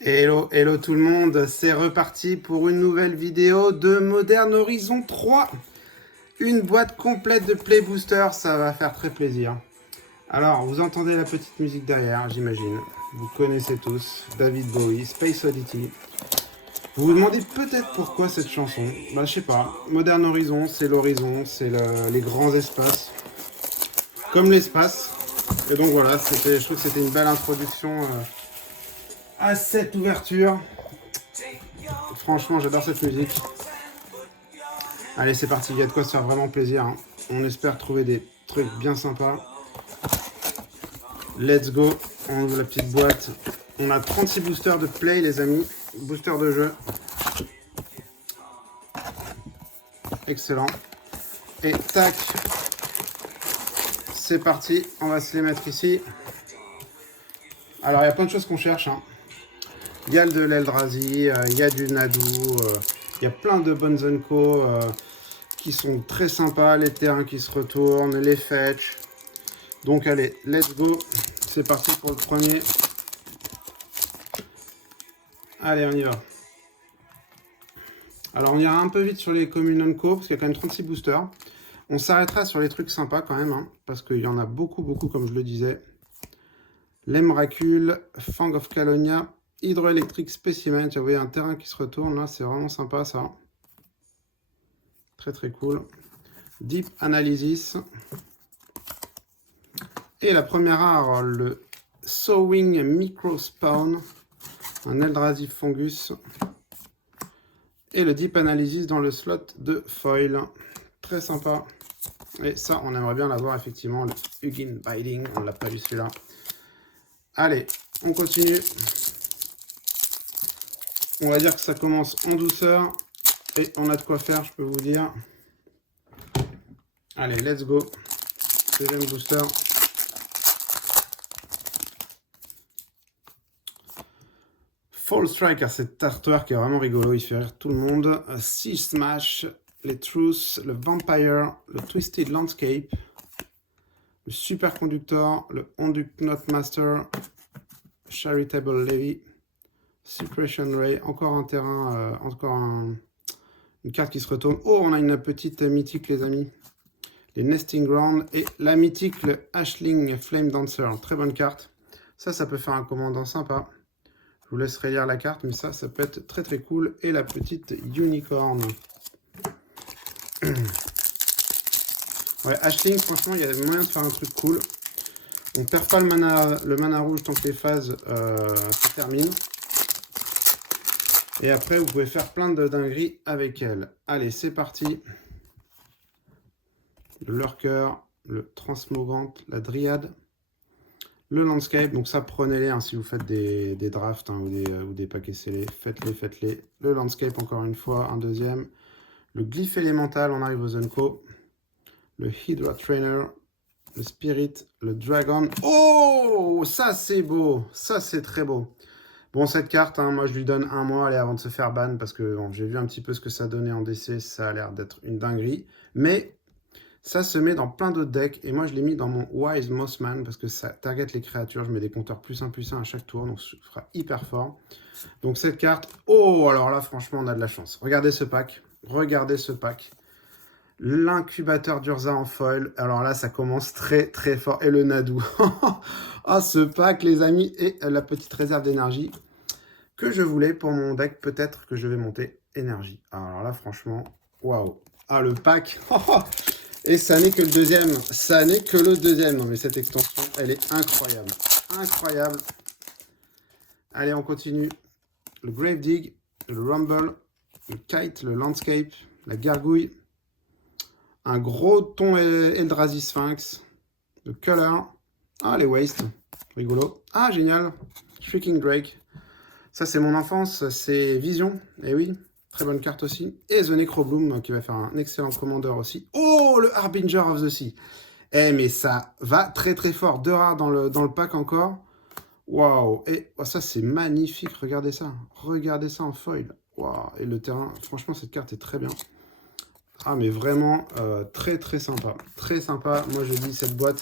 Hello, hello tout le monde, c'est reparti pour une nouvelle vidéo de Modern Horizon 3. Une boîte complète de Play Booster, ça va faire très plaisir. Alors, vous entendez la petite musique derrière, j'imagine. Vous connaissez tous, David Bowie, Space Oddity. Vous vous demandez peut-être pourquoi cette chanson. Bah, je sais pas. Modern Horizon, c'est l'horizon, c'est les grands espaces. Comme l'espace. Et donc voilà, je trouve que c'était une belle introduction à cette ouverture. Franchement, j'adore cette musique. Allez, c'est parti, il y a de quoi se faire vraiment plaisir. Hein. On espère trouver des trucs bien sympas. Let's go. On ouvre la petite boîte. On a 36 boosters de play, les amis. Boosters de jeu. Excellent. Et tac. C'est parti. On va se les mettre ici. Alors, il y a plein de choses qu'on cherche. Hein. Il y a de l'Eldrazi, il y a du Nadu, il y a plein de bonnes Zenko qui sont très sympas, les terrains qui se retournent, les fetch. Donc allez, let's go, c'est parti pour le premier. Allez, on y va. Alors on ira un peu vite sur les communes Unco, parce qu'il y a quand même 36 boosters. On s'arrêtera sur les trucs sympas quand même, hein, parce qu'il y en a beaucoup, comme je le disais. L'Emracule, Fang of Calonia, Hydroélectrique Spécimen, vous voyez un terrain qui se retourne, là c'est vraiment sympa ça. Très très cool. Deep Analysis. Et la première art, le Sowing Micro Spawn, un Eldrazi Fungus. Et le Deep Analysis dans le slot de foil. Très sympa. Et ça, on aimerait bien l'avoir effectivement, le Hugin Binding. On ne l'a pas vu celui-là. Allez, on continue. On va dire que ça commence en douceur. Et on a de quoi faire, je peux vous dire. Allez, let's go. Deuxième booster. Fall Striker, cet artwork est vraiment rigolo, il fait rire tout le monde. Sea Smash, les Truths, le Vampire, le Twisted Landscape, le Superconductor, le Onduc Knotmaster, Charitable Levy, Suppression Ray, encore un terrain, une carte qui se retourne. Oh, on a une petite mythique, les amis. Les Nesting Ground et la mythique, le Ashling Flame Dancer. Très bonne carte. Ça peut faire un commandant sympa. Je vous laisserai lire la carte, mais ça peut être très très cool. Et la petite Unicorn. Ouais, Ashling, franchement, il y a moyen de faire un truc cool. On perd pas le mana rouge tant que les phases se terminent. Et après, vous pouvez faire plein de dingueries avec elle. Allez, c'est parti. Le Lurker, le Transmogrante, la Dryade, le Landscape. Donc ça, prenez-les hein, si vous faites des drafts hein, ou des paquets scellés. Faites-les. Le Landscape, encore une fois, un deuxième. Le Glyphe élémental, on arrive aux Zenko. Le Hydra Trainer, le Spirit, le Dragon. Oh, ça c'est beau. Ça c'est très beau. Bon, cette carte, hein, moi je lui donne un mois avant de se faire ban parce que bon, j'ai vu un petit peu ce que ça donnait en DC. Ça a l'air d'être une dinguerie. Mais ça se met dans plein d'autres decks. Et moi je l'ai mis dans mon Wise Mossman parce que ça target les créatures. Je mets des compteurs +1/+1 à chaque tour. Donc ça fera hyper fort. Donc cette carte, oh, alors là franchement on a de la chance. Regardez ce pack. Regardez ce pack. L'incubateur d'Urza en foil. Alors là, ça commence très très fort. Et le Nadu. Ah, ce pack, les amis. Et la petite réserve d'énergie que je voulais pour mon deck. Peut-être que je vais monter énergie. Alors là, franchement, waouh. Ah, le pack. Et ça n'est que le deuxième. Ça n'est que le deuxième. Non, mais cette extension, elle est incroyable. Incroyable. Allez, on continue. Le Grave Dig, le Rumble, le Kite, le Landscape, la Gargouille. Un gros ton Eldrazi Sphinx. Le Color. Ah, les Waste. Rigolo. Ah, génial. Shrieking Drake. Ça, c'est mon enfance. C'est Vision. Eh oui. Très bonne carte aussi. Et The Necrobloom, qui va faire un excellent commandeur aussi. Oh, le Harbinger of the Sea. Eh, mais ça va très très fort. 2 rares dans le pack encore. Waouh. Et oh, ça, c'est magnifique. Regardez ça. Regardez ça en foil. Waouh. Et le terrain. Franchement, cette carte est très bien. Ah mais vraiment très très sympa. Très sympa. Moi je dis cette boîte,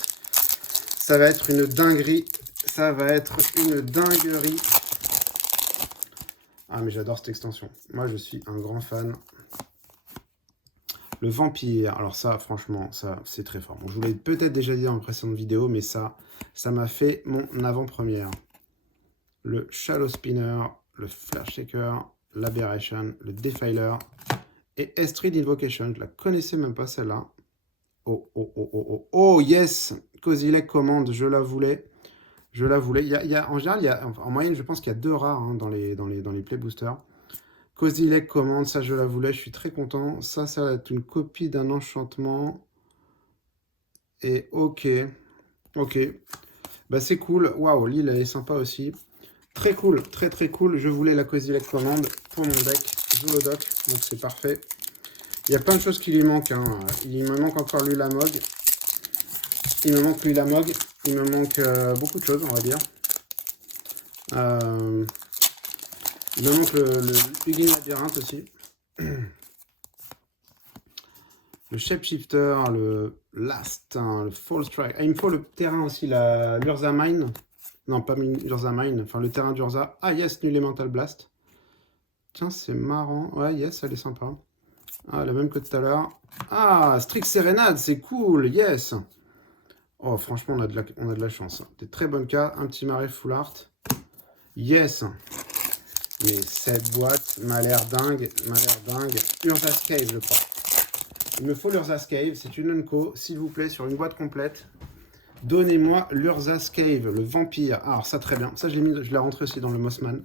ça va être une dinguerie. Ça va être une dinguerie. Ah, mais j'adore cette extension. Moi, je suis un grand fan. Le vampire. Alors ça, franchement, ça, c'est très fort. Bon, je vous l'ai peut-être déjà dit dans une précédente vidéo, mais ça m'a fait mon avant-première. Le Shallow Spinner, le Flare Shaker, l'Aberration, le Defiler et Estrid Invocation. Je la connaissais même pas, celle-là. Oh, oh, oh, oh, oh, oh, yes! Cozy Leg Command, je la voulais. Je la voulais. En général, en moyenne, je pense qu'il y a 2 rares hein, dans les Play Boosters. Cozy Leg Command, ça, je la voulais. Je suis très content. Ça va être une copie d'un enchantement. Et ok. Ok. Bah, c'est cool. Waouh, l'île, elle est sympa aussi. Très cool. Très, très cool. Je voulais la Cozy Leg Command pour mon deck. Zolodoc. Donc, c'est parfait. Il y a plein de choses qui lui manquent. Hein. Il me manque encore l'Ulamog. Il me manque l'Ulamog. Il me manque beaucoup de choses, on va dire. Il me manque le Hugin Labyrinthe aussi. Le Shapeshifter, le Last, hein, le Fall Strike. Ah, il me faut le terrain aussi, l'Urza Mine. Non, pas l'Urza Mine, enfin le terrain d'Urza. Ah yes, Elemental Blast. Tiens, c'est marrant. Ouais, yes, elle est sympa. Ah, la même que tout à l'heure. Ah, Strix Serenade, c'est cool, yes. Oh, franchement, on a de la chance. Des très bonnes cartes. Un petit marais full art. Yes. Mais cette boîte m'a l'air dingue. Urza's Cave, je crois. Il me faut l'Urza's Cave. C'est une Unco. S'il vous plaît, sur une boîte complète. Donnez-moi l'Urza's Cave, le vampire. Ah, alors ça, très bien. Ça, je l'ai rentré aussi dans le Mossman.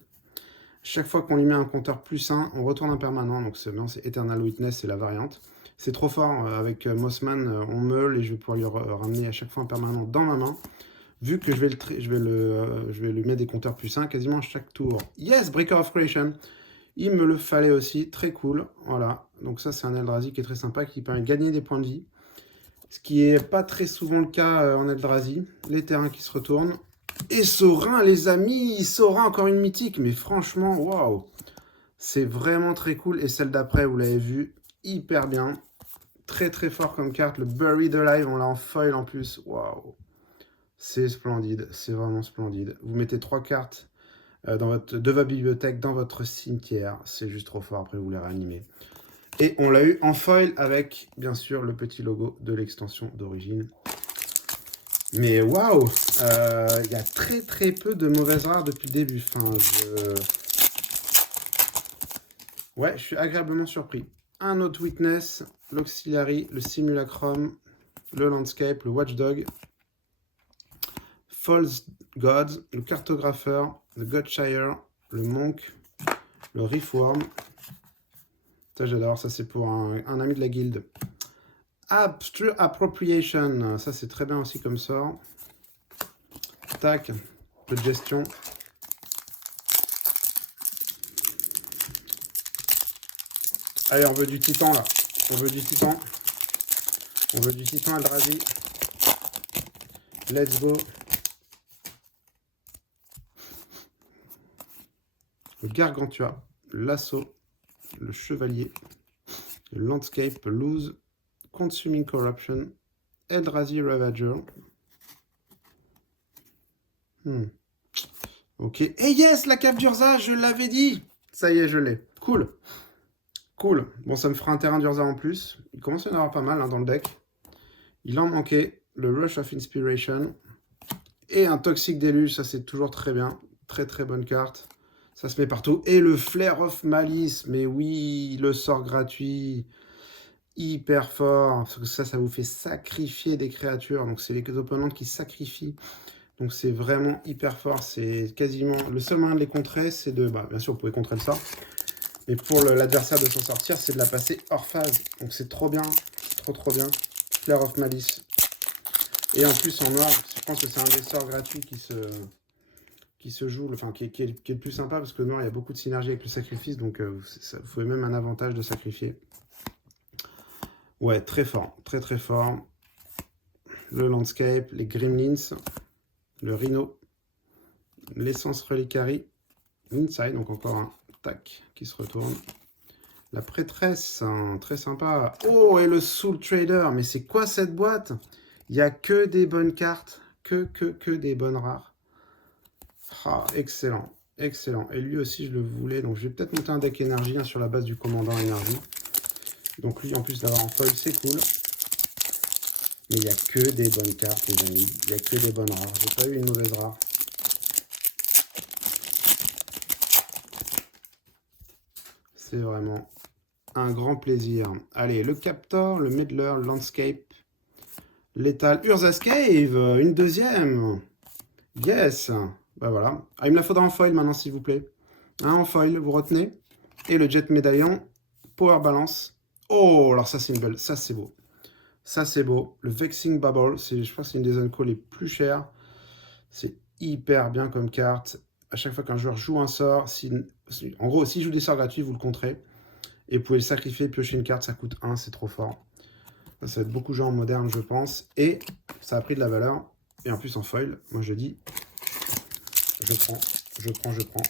Chaque fois qu'on lui met un compteur +1, on retourne un permanent. Donc c'est bien, c'est Eternal Witness, c'est la variante. C'est trop fort. Avec Mossman, on meule et je vais pouvoir lui ramener à chaque fois un permanent dans ma main. Vu que je vais lui mettre des compteurs +1 quasiment à chaque tour. Yes, Breaker of Creation. Il me le fallait aussi. Très cool. Voilà. Donc ça, c'est un Eldrazi qui est très sympa, qui permet de gagner des points de vie. Ce qui n'est pas très souvent le cas en Eldrazi. Les terrains qui se retournent. Et Sorin, les amis. Sorin, encore une mythique. Mais franchement, waouh. C'est vraiment très cool. Et celle d'après, vous l'avez vu, hyper bien. Très très fort comme carte. Le Buried Alive, on l'a en foil en plus. Waouh. C'est splendide, c'est vraiment splendide. Vous mettez 3 cartes de votre bibliothèque dans votre cimetière. C'est juste trop fort, après vous les réanimez. Et on l'a eu en foil avec, bien sûr, le petit logo de l'extension d'origine. Mais waouh, il y a très très peu de mauvaises rares depuis le début. Enfin, ouais, je suis agréablement surpris. Un autre Witness, l'Auxiliary, le Simulacrum, le Landscape, le Watchdog, False Gods, le Cartographeur, le Godshire, le Monk, le Riftworm. Ça j'adore, ça c'est pour un ami de la guilde. Abstract Appropriation, ça c'est très bien aussi comme sort. Tac, peu de gestion. Allez, on veut du titan là. On veut du titan. On veut du titan Eldrazi. Let's go. Le Gargantua, l'Assaut, le Chevalier, le Landscape, Lose, Consuming Corruption, Eldrazi Ravager. Ok. Et yes, la cape d'Urza, je l'avais dit. Ça y est, je l'ai. Cool. Cool. Bon, ça me fera un terrain d'Urza en plus. Il commence à y en avoir pas mal hein, dans le deck. Il en manquait. Le Rush of Inspiration. Et un Toxic Deluge, ça c'est toujours très bien. Très très bonne carte. Ça se met partout. Et le Flare of Malice. Mais oui, le sort gratuit. Hyper fort. Parce que ça vous fait sacrifier des créatures. Donc c'est les opponents qui sacrifient. Donc c'est vraiment hyper fort. C'est quasiment... Le seul moyen de les contrer, c'est de... Bah, bien sûr, vous pouvez contrer le sort. Mais pour l'adversaire de s'en sortir, c'est de la passer hors phase. Donc c'est trop bien. Trop trop bien. Flare of Malice. Et en plus en noir, je pense que c'est un des sorts gratuits qui se joue, enfin qui est le plus sympa parce que le noir il y a beaucoup de synergie avec le sacrifice, donc vous avez même un avantage de sacrifier. Ouais, très fort, très très fort. Le Landscape, les Gremlins, le Rhino, l'Essence Reliquary, Inside, donc encore un tac qui se retourne. La Prêtresse, hein, très sympa. Oh, et le Soul Trader, mais c'est quoi cette boîte? Il n'y a que des bonnes cartes, que des bonnes rares. Ah, excellent, Excellent. Et lui aussi, je le voulais. Donc, je vais peut-être monter un deck énergie sur la base du commandant énergie. Donc, lui, en plus d'avoir en foil, c'est cool. Mais il n'y a que des bonnes cartes, les amis. Il n'y a que des bonnes rares. J'ai pas eu une mauvaise rare. C'est vraiment un grand plaisir. Allez, le Captor, le Meddler, le Landscape, Lethal, Urza's Cave, une deuxième. Yes. Bah voilà. Ah, il me la faudra en foil maintenant, s'il vous plaît. Un en foil, vous retenez. Et le Jet Médaillon, Power Balance. Oh, alors ça, c'est une belle. Ça, c'est beau. Ça, c'est beau. Le Vexing Bubble, je crois que c'est une des unco les plus chères. C'est hyper bien comme carte. À chaque fois qu'un joueur joue un sort, en gros, s'il joue des sorts gratuits, vous le compterez. Et vous pouvez le sacrifier, piocher une carte, ça coûte 1, c'est trop fort. Ça va être beaucoup de gens en moderne, je pense. Et ça a pris de la valeur. Et en plus, en foil, moi je dis, je prends.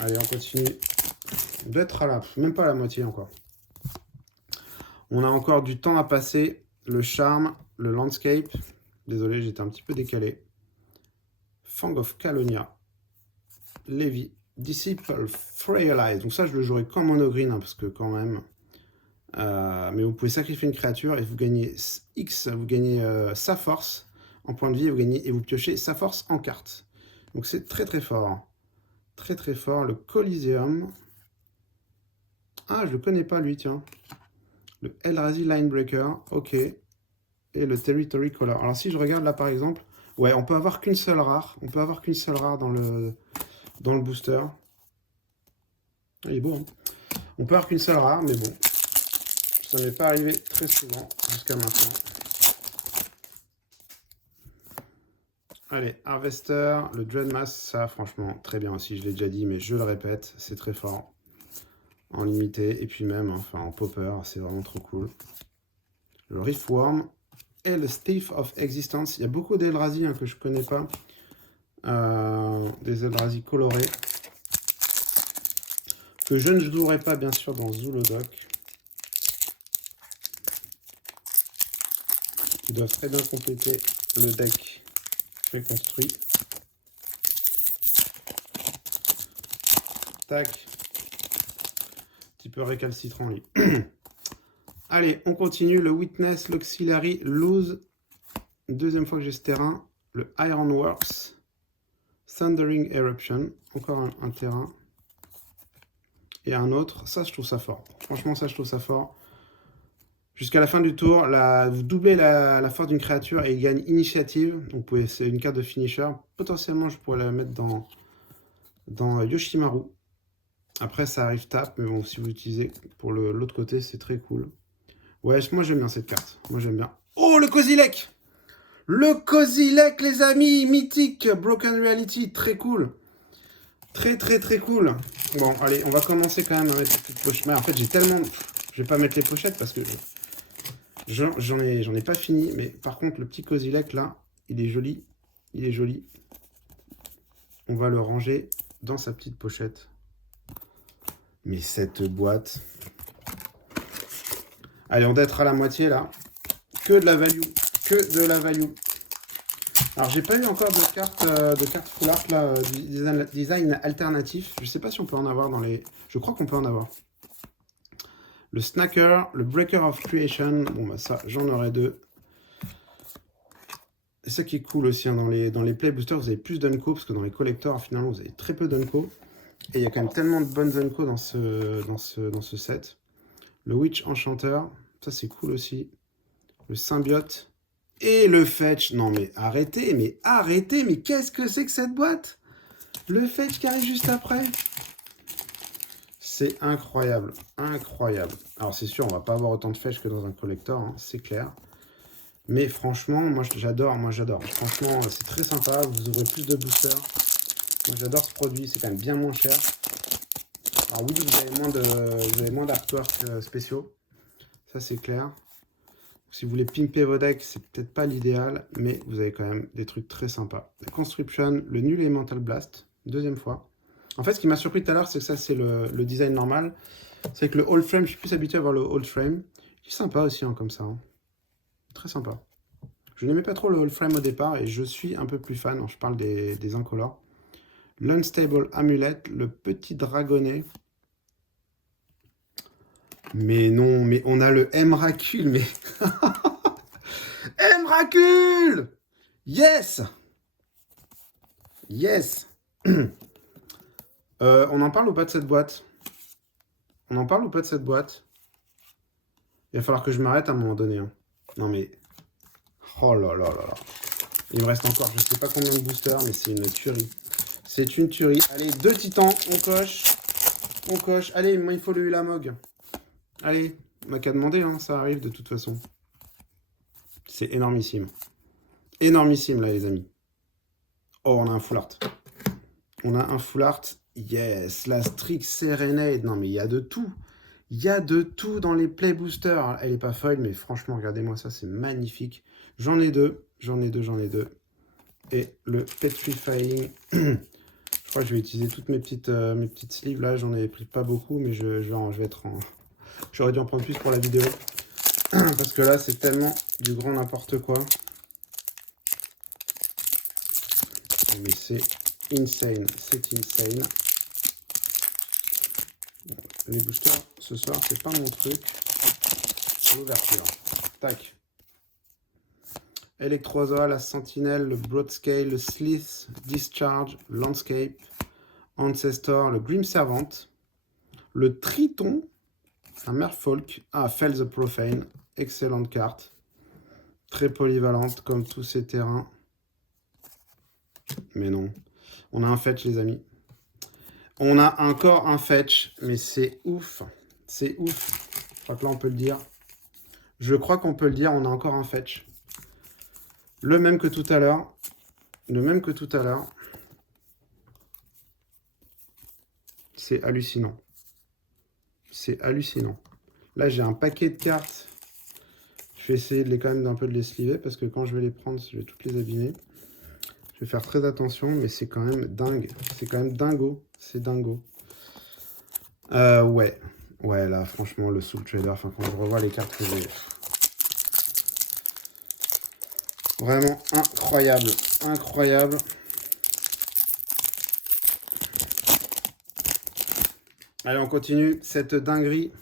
Allez, on continue d'être à la... Même pas à la moitié encore. On a encore du temps à passer. Le charme, le landscape. Désolé, j'étais un petit peu décalé. Fang of Calonia. Levi. Disciple Freyalize. Donc ça, je le jouerai qu'en monogreen, hein, parce que quand même... mais vous pouvez sacrifier une créature et vous gagnez X, vous gagnez sa force en point de vie, et vous piochez sa force en carte. Donc c'est très très fort. Très très fort. Le Coliseum. Ah, je le connais pas lui, tiens. Le Eldrazi Linebreaker, ok. Et le Territory Color. Alors si je regarde là par exemple, ouais, on peut avoir qu'une seule rare. On peut avoir qu'une seule rare dans le booster. Ah, il est beau, hein. On peut avoir qu'une seule rare, mais bon. Ça n'est pas arrivé très souvent jusqu'à maintenant. Allez, Harvester, le Dreadmass, ça franchement très bien aussi, je l'ai déjà dit, mais je le répète, c'est très fort. En limité, et puis même, enfin en popper, c'est vraiment trop cool. Le Riftworm et le Thief of Existence. Il y a beaucoup d'Eldrazi que je connais pas. Des Eldrazi colorés. Que je ne jouerai pas bien sûr dans Zulodok. Qui doivent très bien compléter le deck préconstruit. Tac. Un petit peu récalcitrant lui. Allez, on continue. Le Witness, l'Auxiliary, Lose. Deuxième fois que j'ai ce terrain. Le Ironworks. Thundering Eruption. Encore un terrain. Et un autre. Ça, je trouve ça fort. Franchement, ça, je trouve ça fort. Jusqu'à la fin du tour, vous doublez la force d'une créature et il gagne initiative. Donc, c'est une carte de finisher. Potentiellement, je pourrais la mettre dans Yoshimaru. Après, ça arrive tap, mais bon, si vous l'utilisez pour l'autre côté, c'est très cool. Ouais, moi, j'aime bien cette carte. Moi, j'aime bien. Oh, le Kozilek! Le Kozilek, les amis! Mythique! Broken Reality, très cool. Très, très, très cool. Bon, allez, on va commencer quand même à mettre les petites pochettes. Mais en fait, j'ai tellement... Je vais pas mettre les pochettes parce que... J'en ai pas fini, mais par contre, le petit Kozilek, là, il est joli. Il est joli. On va le ranger dans sa petite pochette. Mais cette boîte... Allez, on doit être à la moitié, là. Que de la value. Que de la value. Alors, j'ai pas eu encore de carte full art, là, design alternatif. Je sais pas si on peut en avoir dans les... Je crois qu'on peut en avoir. Le Snacker, le Breaker of Creation. Bon, bah ça, j'en aurai deux. Et ça qui est cool aussi, hein, dans les Play Boosters, vous avez plus d'unco, parce que dans les collectors, finalement, vous avez très peu d'unco. Et il y a quand même tellement de bonnes unco dans ce set. Le Witch Enchanter, ça c'est cool aussi. Le Symbiote. Et le Fetch. Non mais arrêtez, mais qu'est-ce que c'est que cette boîte? Le Fetch qui arrive juste après. C'est incroyable, incroyable. Alors c'est sûr, on va pas avoir autant de Fetch que dans un collector, hein, c'est clair. Mais franchement, moi j'adore. Franchement, c'est très sympa, vous aurez plus de boosters. Moi j'adore ce produit, c'est quand même bien moins cher. Alors oui, vous avez moins d'artwork spéciaux. Ça c'est clair. Si vous voulez pimper vos decks, c'est peut-être pas l'idéal, mais vous avez quand même des trucs très sympas. La Conscription, le Nul Elemental Blast, deuxième fois. En fait, ce qui m'a surpris tout à l'heure, c'est que ça, c'est le design normal. C'est que le Old Frame, je suis plus habitué à voir le Old Frame. C'est sympa aussi, hein, comme ça. Hein. Très sympa. Je n'aimais pas trop le Frame au départ et je suis un peu plus fan. Je parle des incolores. L'Unstable Amulet, le petit dragonnet. Mais non, mais on a le Emrakul, mais... Emrakul! Yes! Yes! On en parle ou pas de cette boîte? On en parle ou pas de cette boîte? Il va falloir que je m'arrête à un moment donné. Hein. Non mais... Oh là là là là. Il me reste encore, je sais pas combien de boosters, mais c'est une tuerie. C'est une tuerie. Allez, 2 titans, on coche. On coche. Allez, moi il faut le Ulamog. Allez, on n'a qu'à demander, hein, ça arrive de toute façon. C'est énormissime. Énormissime là les amis. Oh, on a un full art. On a un full art. Yes, la Strix Serenade. Non mais il y a de tout. Il y a de tout dans les Play Boosters. Elle n'est pas folle, mais franchement, regardez-moi ça, c'est magnifique. J'en ai deux. Et le Petrifying. Je crois que je vais utiliser toutes mes petites sleeves. Là, j'en ai pris pas beaucoup, mais je vais être en... J'aurais dû en prendre plus pour la vidéo. Parce que là, c'est tellement du grand n'importe quoi. Mais c'est insane. C'est insane. Bon, les boosters, ce soir, c'est pas mon truc. L'ouverture. Tac. Electrozoa, la Sentinelle, le Broadscale, le Slith, Discharge, Landscape, Ancestor, le Grim Servant, le Triton, un Merfolk, Fell the Profane, excellente carte, très polyvalente comme tous ces terrains. Mais non, on a un fetch les amis. On a encore un fetch, mais c'est ouf, c'est ouf. Je crois que là on peut le dire. Je crois qu'on peut le dire, on a encore un fetch. Le même que tout à l'heure. C'est hallucinant. C'est hallucinant. Là, j'ai un paquet de cartes. Je vais essayer quand même d'un peu de les sliver parce que quand je vais les prendre, je vais toutes les abîmer. Je vais faire très attention, mais c'est quand même dingue. C'est quand même dingo. C'est dingo. Ouais. Ouais, là, franchement, le Soul Trader, enfin, quand je revois les cartes que j'ai... Vraiment incroyable. Incroyable. Allez, on continue. Cette dinguerie.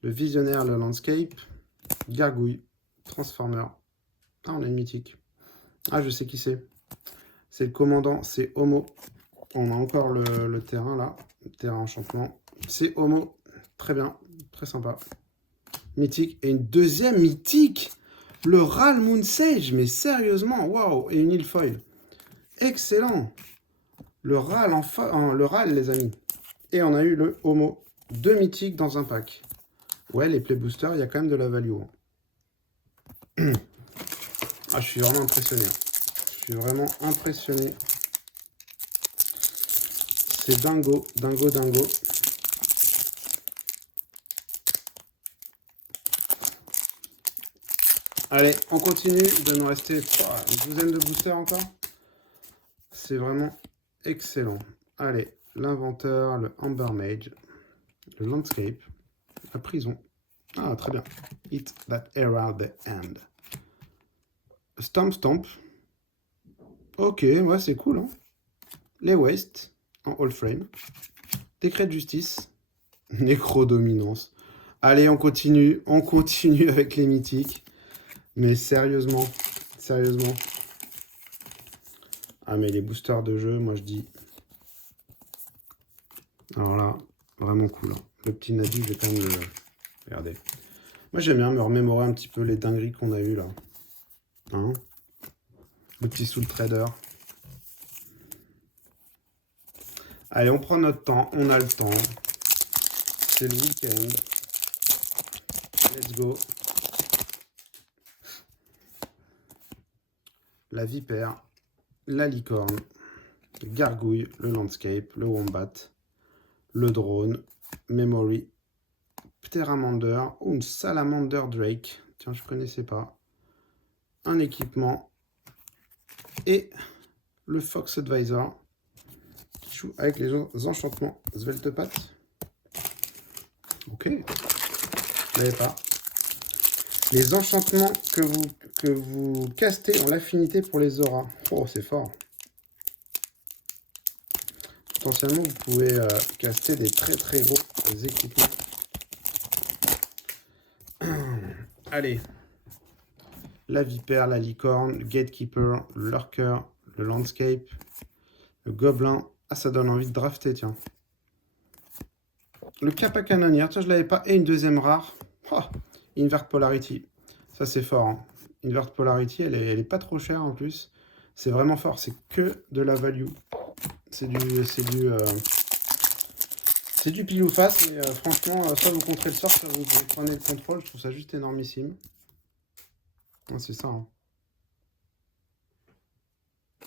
Le Visionnaire, le Landscape. Gargouille. Transformer. Ah, on a une mythique. Ah, je sais qui c'est. C'est le commandant, c'est Homo. On a encore le terrain là. Le terrain enchantement. C'est Homo. Très bien. Très sympa. Mythique. Et une deuxième mythique. Le Ral Moonsage, mais sérieusement, waouh, et une île foil. Excellent. Le Ral, le Ral, les amis. Et on a eu le Homo. 2 mythiques dans un pack. Ouais, les Play Boosters, il y a quand même de la value. Hein. Ah, je suis vraiment impressionné. Je suis vraiment impressionné. C'est dingo, dingo, dingo. Allez, on continue. Il doit nous rester une douzaine de boosters encore. C'est vraiment excellent. Allez, l'inventeur, le Amber Mage, le Landscape, la prison. Ah, très bien. Hit that era the end. Stomp Stomp. Ok, ouais, c'est cool. Hein. Les Waste en all frame. Décret de justice. Nécrodominance. Allez, on continue. On continue avec les mythiques. Mais sérieusement, sérieusement. Ah, mais les boosters de jeu, moi je dis. Alors là, vraiment cool. Hein. Le petit Nadi, je vais quand même le... Regardez. Moi j'aime bien me remémorer un petit peu les dingueries qu'on a eues là. Hein, le petit Soul Trader. Allez, on prend notre temps. On a le temps. C'est le week-end. Let's go. La vipère, la licorne, le gargouille, le landscape, le wombat, le drone, memory, pteramander ou une salamander drake. Tiens, je ne connaissais pas. Un équipement et le fox advisor qui joue avec les enchantements Sveltepath. Ok, je n'avais pas. Les enchantements que vous castez ont l'affinité pour les auras. Oh, c'est fort. Potentiellement, vous pouvez caster des très très gros équipements. Allez. La vipère, la licorne, le gatekeeper, le lurker, le landscape, le gobelin. Ah, ça donne envie de drafter, tiens. Le Kappa Cannoneer, tiens, je l'avais pas. Et une deuxième rare. Oh, Invert Polarity. Ça, c'est fort. Hein. Invert Polarity, elle est pas trop chère en plus. C'est vraiment fort. C'est que de la value. C'est du pile ou face. Et franchement, soit vous contrez le sort, soit vous prenez le contrôle. Je trouve ça juste énormissime. Ah, c'est ça. Hein.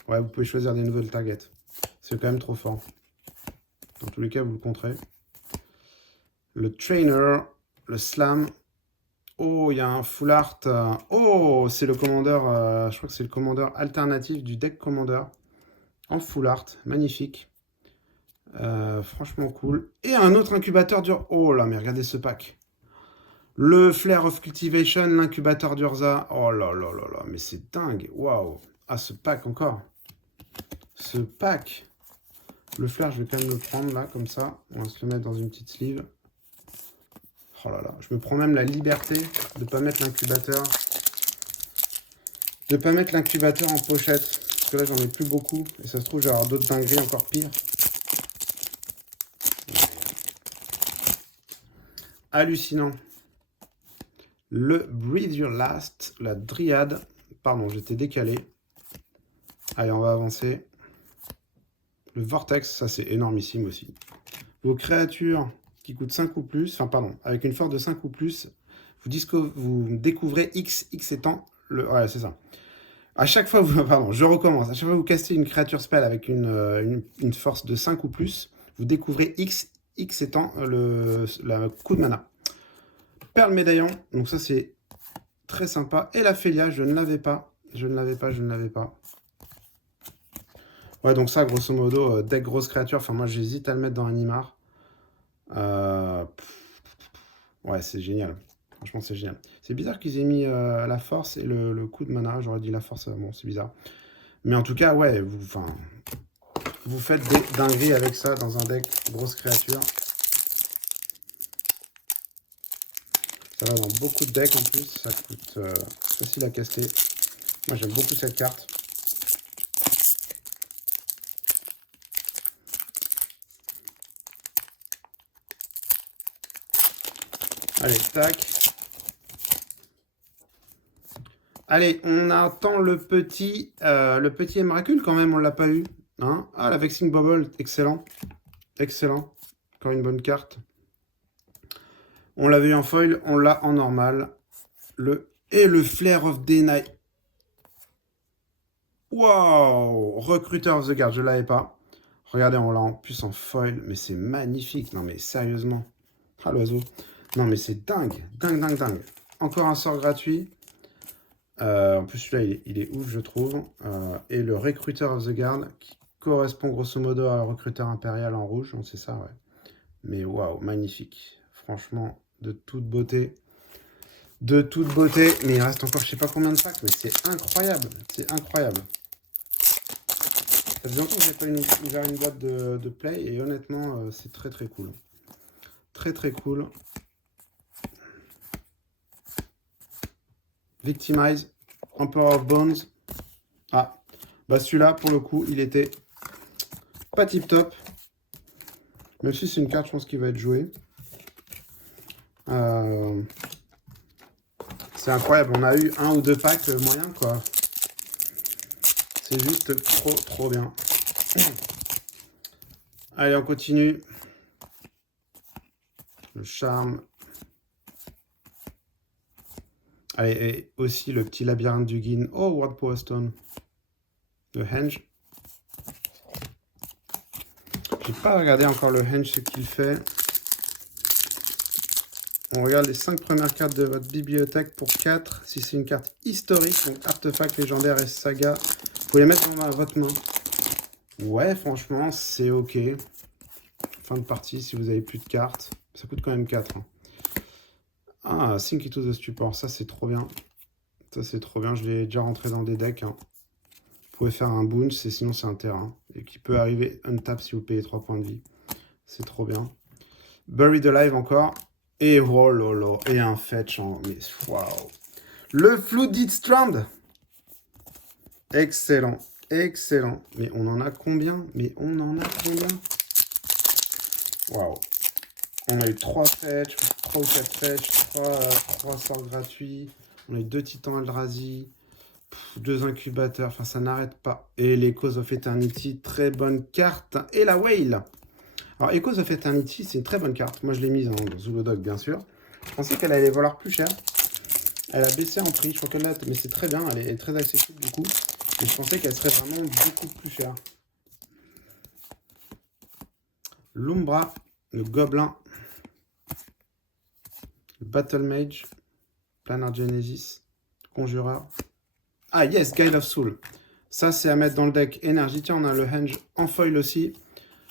Ouais, vous pouvez choisir des nouvelles targets. C'est quand même trop fort. Dans tous les cas, vous le contrez. Le trainer, le slam. Oh, il y a un full art. Oh, c'est le commandeur. Je crois que c'est le commandeur alternatif du deck commander. En full art. Magnifique. Franchement cool. Et un autre incubateur d'Urza. Oh là, mais regardez ce pack. Le Flare of Cultivation, l'incubateur d'Urza. Oh là là là là, mais c'est dingue. Waouh. Ah, ce pack encore. Ce pack. Le flair, je vais quand même le prendre là, comme ça. On va se le mettre dans une petite sleeve. Oh là là, je me prends même la liberté de ne pas mettre l'incubateur. De ne pas mettre l'incubateur en pochette. Parce que là, j'en ai plus beaucoup. Et ça se trouve, je vais avoir d'autres dingueries encore pires. Hallucinant. Le Breathe Your Last, la Dryade. Pardon, j'étais décalé. Allez, on va avancer. Le Vortex, ça c'est énormissime aussi. Vos créatures qui coûtent 5 ou plus, enfin pardon, avec une force de 5 ou plus, vous découvrez X étant le... Ouais, c'est ça. À chaque fois, pardon, je recommence. À chaque fois que vous castez une créature spell avec une force de 5 ou plus, vous découvrez X étant la coup de mana. Perle médaillon, donc ça c'est très sympa. Et la Félia, je ne l'avais pas. Je ne l'avais pas. Ouais, donc ça, grosso modo, deck grosse créature. Enfin, moi, j'hésite à le mettre dans Animar. Ouais, c'est génial. Franchement, c'est génial. C'est bizarre qu'ils aient mis la force et le coup de mana. J'aurais dit la force. Bon, c'est bizarre. Mais en tout cas, ouais, vous faites des dingueries avec ça dans un deck grosse créature. Ça va dans beaucoup de decks en plus. Ça coûte facile à caster. Moi, j'aime beaucoup cette carte. Allez, tac. Allez, on attend le petit Emrakul quand même, on l'a pas eu. Hein, ah, la Vexing Bubble, excellent. Excellent. Encore une bonne carte. On l'avait eu en foil, on l'a en normal. Et le Flare of Day Night. Waouh! Recruiter of the Guard, je ne l'avais pas. Regardez, on l'a en plus en foil, mais c'est magnifique. Non mais sérieusement. Ah l'oiseau. Non mais c'est dingue. Dingue. Encore un sort gratuit. En plus celui-là il est ouf je trouve. Et le Recruiter of the Guard qui correspond grosso modo à Recruteur Impérial en rouge. C'est ça ouais. Mais waouh, magnifique. Franchement, de toute beauté. De toute beauté. Mais il reste encore je sais pas combien de packs. Mais c'est incroyable. C'est incroyable. Ça faisait longtemps que je n'ai pas ouvert une boîte de play. Et honnêtement, c'est très très cool. Très cool. Victimize. Emperor of Bones. Ah, bah celui-là, pour le coup, il était pas tip top. Même si c'est une carte, je pense qu'il va être joué. C'est incroyable. On a eu un ou deux packs moyens, quoi. C'est juste trop bien. Allez, on continue. Le charme. Allez, et aussi le petit labyrinthe du Guin. Oh, Ward Power Stone. Le Henge. J'ai pas regardé encore le Henge, ce qu'il fait. On regarde les 5 premières cartes de votre bibliothèque pour 4. Si c'est une carte historique, donc artefact légendaire et saga, vous pouvez les mettre dans votre main. Ouais, franchement, c'est ok. Fin de partie, si vous avez plus de cartes. Ça coûte quand même 4. Hein. Ah, Sink into the Stupor, ça c'est trop bien. Ça c'est trop bien, je l'ai déjà rentré dans des decks. Hein. Vous pouvez faire un bounce et sinon c'est un terrain. Et qui peut arriver untap si vous payez 3 points de vie. C'est trop bien. Buried Alive encore. Et oh lolo, et un fetch en... Mais waouh. Le Flooded Strand. Excellent, excellent. Mais on en a combien? Mais on en a combien? Waouh. On a eu 3 fetch, 3 ou 4 fetch, 3 sorts gratuits. On a eu 2 titans Eldrazi, 2 incubateurs, enfin ça n'arrête pas. Et l'Echoes of Eternity, très bonne carte. Et la Whale. Alors Echoes of Eternity, c'est une très bonne carte. Moi je l'ai mise en Zulodog bien sûr. Je pensais qu'elle allait valoir plus cher. Elle a baissé en prix, je crois qu'elle l'a, mais c'est très bien, elle est très accessible du coup. Et je pensais qu'elle serait vraiment beaucoup plus chère. L'Umbra, le Gobelin, le Battle Mage, Planar Genesis, Conjureur. Ah yes, Guide of Soul. Ça c'est à mettre dans le deck énergie. Tiens, on a le Henge en foil aussi.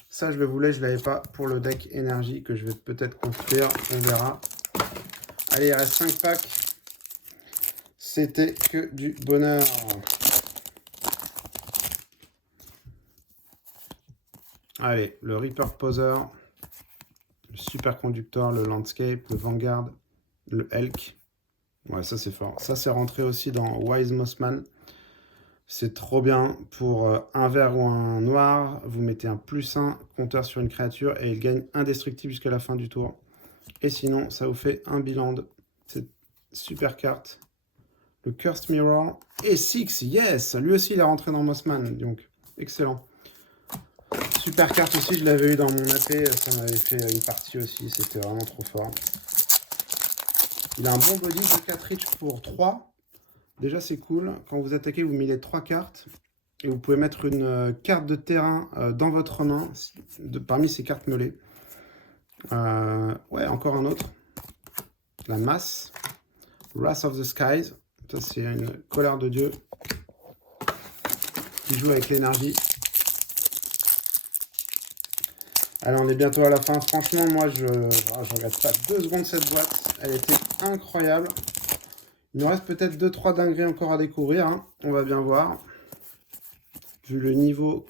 Ça je le voulais, je ne l'avais pas pour le deck énergie que je vais peut-être construire. On verra. Allez, il reste 5 packs. C'était que du bonheur. Allez, le Reaper Poser, le Superconducteur, le Landscape, le Vanguard, le Elk. Ouais, ça c'est fort. Ça c'est rentré aussi dans Wise Mossman. C'est trop bien. Pour un vert ou un noir, vous mettez un +1 compteur sur une créature et il gagne indestructible jusqu'à la fin du tour. Et sinon, ça vous fait un bilan. C'est super carte. Le Cursed Mirror et Six, yes. Lui aussi il est rentré dans Mossman, donc excellent. Super carte aussi, je l'avais eu dans mon AP, ça m'avait fait une partie aussi, c'était vraiment trop fort. Il a un bon body de 4 reach pour 3. Déjà c'est cool, quand vous attaquez vous mettez 3 cartes. Et vous pouvez mettre une carte de terrain dans votre main, parmi ces cartes meulées. Ouais, encore un autre. La masse. Wrath of the Skies. Ça c'est une colère de Dieu qui joue avec l'énergie. Allez, on est bientôt à la fin. Franchement, moi, je regarde pas 2 secondes cette boîte. Elle était incroyable. Il nous reste peut-être 2-3 dingueries encore à découvrir. Hein. On va bien voir. Vu le niveau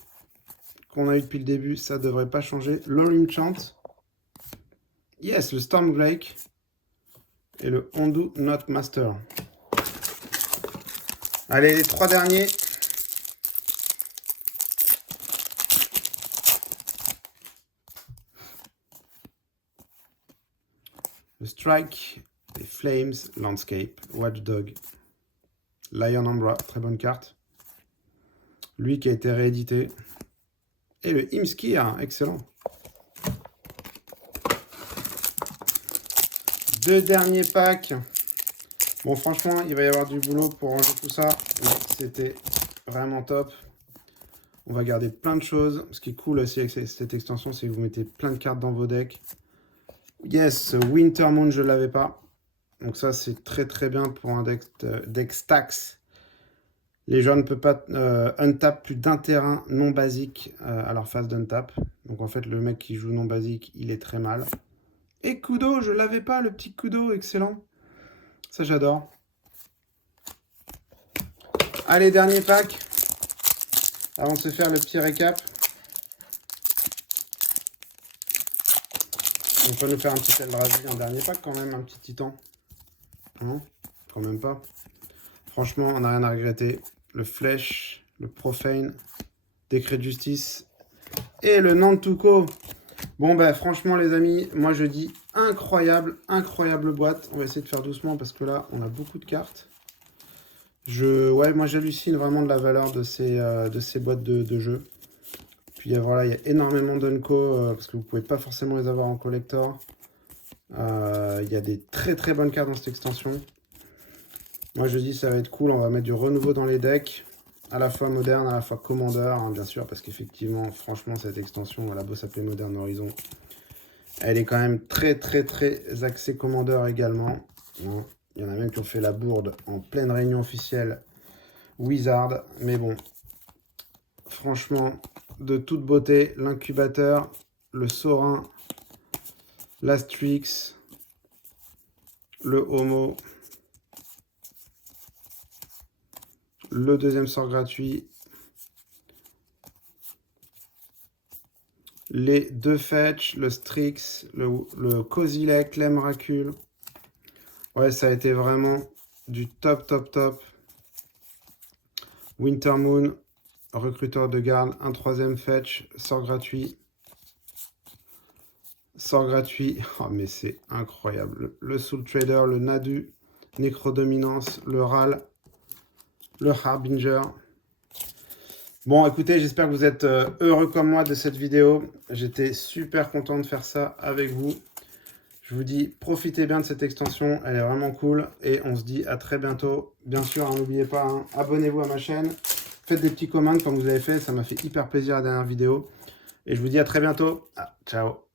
qu'on a eu depuis le début, ça devrait pas changer. Lorim Chant. Yes, le Stormdrake. Et le Undo Not Master. Allez, les 3 derniers. Le Strike, les Flames, Landscape, Watchdog, Lion Umbra, très bonne carte. Lui qui a été réédité. Et le Imskir, excellent. 2 derniers packs. Bon, franchement, il va y avoir du boulot pour ranger tout ça. C'était vraiment top. On va garder plein de choses. Ce qui est cool aussi avec cette extension, c'est que vous mettez plein de cartes dans vos decks. Yes, Winter Moon, je ne l'avais pas. Donc ça, c'est très très bien pour un deck stacks. Les joueurs ne peuvent pas untap plus d'un terrain non basique à leur phase d'untap. Donc en fait, le mec qui joue non basique, il est très mal. Et Kudo, je l'avais pas, le petit Kudo, excellent. Ça, j'adore. Allez, dernier pack. Avant de se faire le petit récap. On peut nous faire un petit Eldrazi, un dernier pack quand même, un petit titan. Non, quand même pas. Franchement, on n'a rien à regretter. Le Flèche, le Profane, Décret de Justice et le Nantuko. Bon, ben franchement, les amis, moi je dis incroyable, incroyable boîte. On va essayer de faire doucement parce que là, on a beaucoup de cartes. Ouais, moi j'hallucine vraiment de la valeur de ces boîtes de jeu. Puis voilà, il y a énormément d'Unco parce que vous pouvez pas forcément les avoir en collector. Il y a des très très bonnes cartes dans cette extension. Moi je dis ça va être cool, on va mettre du renouveau dans les decks. À la fois moderne, à la fois Commander, hein, bien sûr, parce qu'effectivement, franchement, cette extension, elle a beau s'appeler Modern Horizon, elle est quand même très très très axée Commander également. Hein. Il y en a même qui ont fait la bourde en pleine réunion officielle Wizard. Mais bon, franchement, de toute beauté, l'incubateur, le Saurin, l'Astrix, le Homo, le deuxième sort gratuit, les deux fetch, le Strix, le Kozilek, l'Emrakul. Ouais, ça a été vraiment du top, top, top. Wintermoon, recruteur de garde, un troisième fetch, sort gratuit. Sort gratuit. Oh, mais c'est incroyable. Le Soul Trader, le Nadu, Nécrodominance, le Ral, le Harbinger. Bon, écoutez, j'espère que vous êtes heureux comme moi de cette vidéo. J'étais super content de faire ça avec vous. Je vous dis, profitez bien de cette extension, elle est vraiment cool. Et on se dit à très bientôt. Bien sûr, n'oubliez pas, hein, abonnez-vous à ma chaîne. Faites des petits commandes comme vous avez fait, ça m'a fait hyper plaisir la dernière vidéo. Et je vous dis à très bientôt. Ah, ciao.